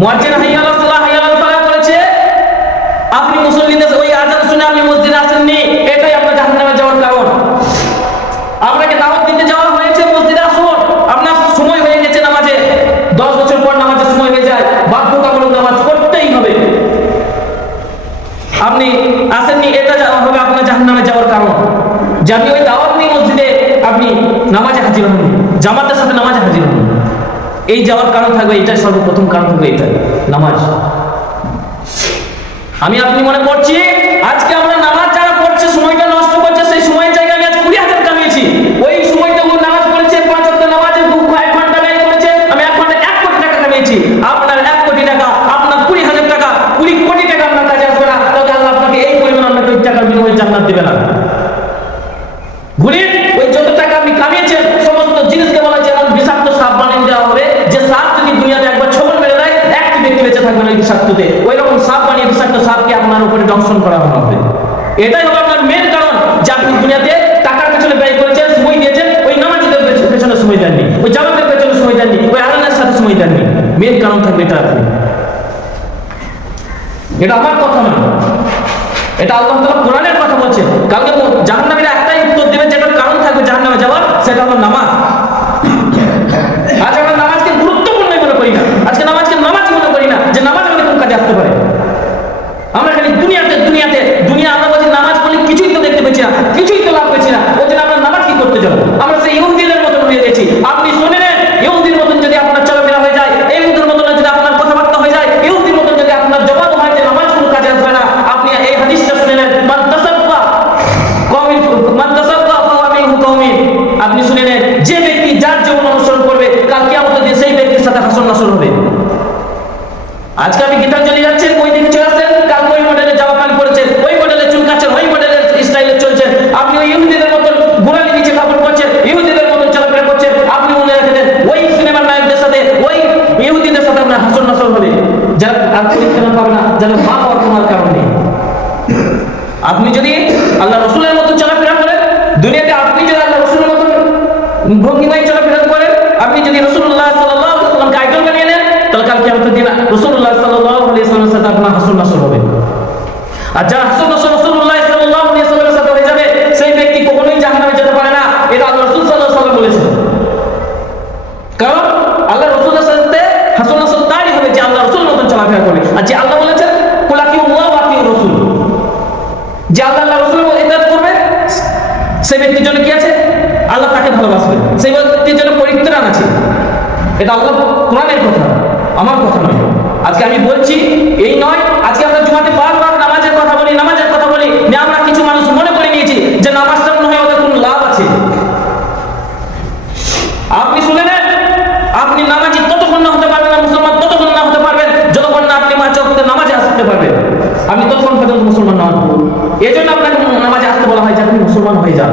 মুয়াজ্জিন হাইয়া আলাস সালাহ হাইয়া আলাল ফালাহ করেছে, আপনি মুসল্লিদের ওই আযান শুনে আপনি মসজিদে আসেননি, এটাই আপনার জাহান্নামে যাওয়ার কারণ। আপনাকে দাওয়াত দিতে যাওয়া হয়েছে মসজিদে আসুন, আপনার সময় হয়ে গেছে নামাজে, 10 বছর পর নামাজের সময় হয়ে যায়, বাধ্যতামূলক নামাজ পড়তেই হবে, আপনি আসেননি, এটা হবে আপনার জাহান্নামে যাওয়ার কারণ। যে আপনি ওই দাওয়াত নিয়ে মসজিদে আপনি নামাজে হাজির হন, জামাতের সাথে নামাজে হাজির হন, এই যাওয়ার কারণ থাকবে, এটা সর্বপ্রথম কারণ থাকবে এটা নামাজ। আমি আপনি মনে করছি আজকে আমরা নামাজ যারা পড়ছে সময়টা নষ্ট করছে, সেই সময়ের জায়গায় আমি আজ 20,000 কামিয়েছি, ওই সময়টা ও নামাজ পড়েছে, 5 ওয়াক্ত নামাজে 1 ঘন্টা ব্যয় করেছে, আমি 1 ঘন্টা 1 কোটি টাকা কামিয়েছি। আপনার 1 কোটি টাকা, আপনার 20,000 টাকা, 20 কোটি টাকা আপনার কাছে আসবে না, তাহলে আল্লাহ আপনাকে এই পরিমাণ আপনাকে ওই টাকার বিনিময়ে জান্নাত দেবে না। ঘুরে ওই যত টাকা আপনি কামিয়েছেন সমস্ত জিনিসকে বলা যেমন বিষাক্ত সাপ বানিয়ে দেওয়া হবে, যে সাপ যদি দুনিয়াতে একবার ছবল মেরে দেয় একটি ব্যক্তি বেঁচে থাকবে না ওই বিষাক্ততে, ওই রকম সাপ বানিয়ে বিষাক্ত সাপকে আপনার উপরে দংশন করা হবে। এটাই হলো আপনার মেন কারণ যে আপনি দুনিয়াতে টাকার পেছনে ব্যয় করেছেন, সময় দিয়েছেন, ওই নামাজের পেছনে সময় দেননি, ওই জামাতের পেছনে সময় দেননি, ওই আল্লাহর সাথে সময় দেননি। মেন কারণ থাকবে এটা। এটা আমার কথা না, এটা আল্লাহ তাআলা কোরআনের কথা বলছেন। কালকে জাহান্নামীরা একটাই উত্তর দেবে, যেটার কারণ থাকবে জাহান্নামে যাওয়ার, সেটা হলো নামাজ। আজ আমরা নামাজকে গুরুত্বপূর্ণ মনে করি না, আজকে নামাজকে নামাজ মনে করি না, যে নামাজ আমাদের কোন কাজে আসতে পারে। আমরা খালি দুনিয়া আমরা বলছি নামাজ পড়লে কিছুই তো দেখতে পেয়েছি না, কিছুই তো লাভ পেয়েছি না, ওই জন্য আমরা নামাজ কি করতে যাবো? আমরা সেই ইহুদিদের মতন হয়ে গেছি। আপনি শুনে নেন, ইহুদির মতন যদি আপনার চলাফেরা হয়ে যায়, ইহুদির মতন যদি আপনার কথাবার্তা হয়ে যায়, ইহুদির মতন যদি আপনার জবাব হয় যে নামাজ কোন কাজে আসবে না, আপনি এই হাদিসটা শুনে নেন, আপনি শুনে নেন, যে ব্যক্তি যার জীবন অনুসরণ করবে কাল কিয়ামতের দিন সেই ব্যক্তির সাথে হাসর নাসর হবে। আজকে আপনি গীতাঞ্জলি যাচ্ছেন, ওই দিকে চলে আসছেন, কাল ওই মডেলের জামা প্যান্ট পরেছেন, ওই মডেলের চুল কাটছেন, ওই মডেলের স্টাইলে চলছেন, আপনি ওই ইহুদিদের মতন গোড়ালি নিচে কাপড় পরছেন, ইহুদিদের মতন চলাফেরা করছেন। আপনি মনে রাখেন ওই সিনেমার নায়কদের সাথে, ওই ইহুদিদের সাথে আপনার হাসর নাসর হবে, যারা আর্থিক খেলা পাবে না, যারা মা পাওয়ার তোমার কারণ নেই। আপনি যদি আল্লাহ রসুলের মতো চলাফেরা করেন দুনিয়াতে, আপনি যদি আল্লাহ রসুলের মতো ভঙ্গিমায় চলাফেরা করেন, আপনি যদি রাসূলুল্লাহ সাল্লাল্লাহু আলাইহি ওয়াসাল্লামকে আইডল বানিয়ে নেন, তাহলে কাল কিয়ামতের দিন রাসূলুল্লাহ সাল্লাল্লাহু আলাইহি ওয়াসাল্লামের সাথে আপনার হাসর নাসর হবে। আর যার হাসর নাসর রাসূলুল্লাহ সাল্লাল্লাহু আলাইহি ওয়াসাল্লামের সাথে হয়ে যাবে, সেই ব্যক্তি কখনোই জাহান্নামে যেতে পারে না, এটা আল্লাহ রাসূল সাল্লাল্লাহু আলাইহি ওয়াসাল্লাম বলেছেন। কারণ আল্লাহ রাসূলের সাথে হাসর নাসর তারই হবে যে আল্লাহ রাসূলের মতো চলাফেরা করে। আর যে আল্লাহ বলেছেন কুল আতিউল্লাহ ওয়া আতিউর রাসূল, যে আল্লাহ রাসূলের মতো ইতাআত করবে সেই ব্যক্তির জন্য কি আছে? আল্লাহ তাকে ভালোবাসবে, সেই ব্যক্তির জন্য পরিত্রাণ আছে। এটা আল্লাহ কোরআনের কথা, আমার কথা নয়। আজকে আমি বলছি এই নয়, আজকে আমরা জুমাতে বারবার নামাজের কথা বলি, আমরা কিছু মানুষ মনে করে নিয়েছি যে নামাজটা মনে হয় ওদের কোনো লাভ আছে। আপনি শুনে নেন, আপনি নামাজি ততক্ষণ না হতে পারবেন না, মুসলমান ততক্ষণ না হতে পারবেন যতক্ষণ না আপনি 5 ওয়াক্ত নামাজে আসতে পারবেন। আপনি ততক্ষণ পর্যন্ত মুসলমান না হন। এই জন্য আপনাকে নামাজে আসতে বলা হয় যে আপনি মুসলমান হয়ে যান।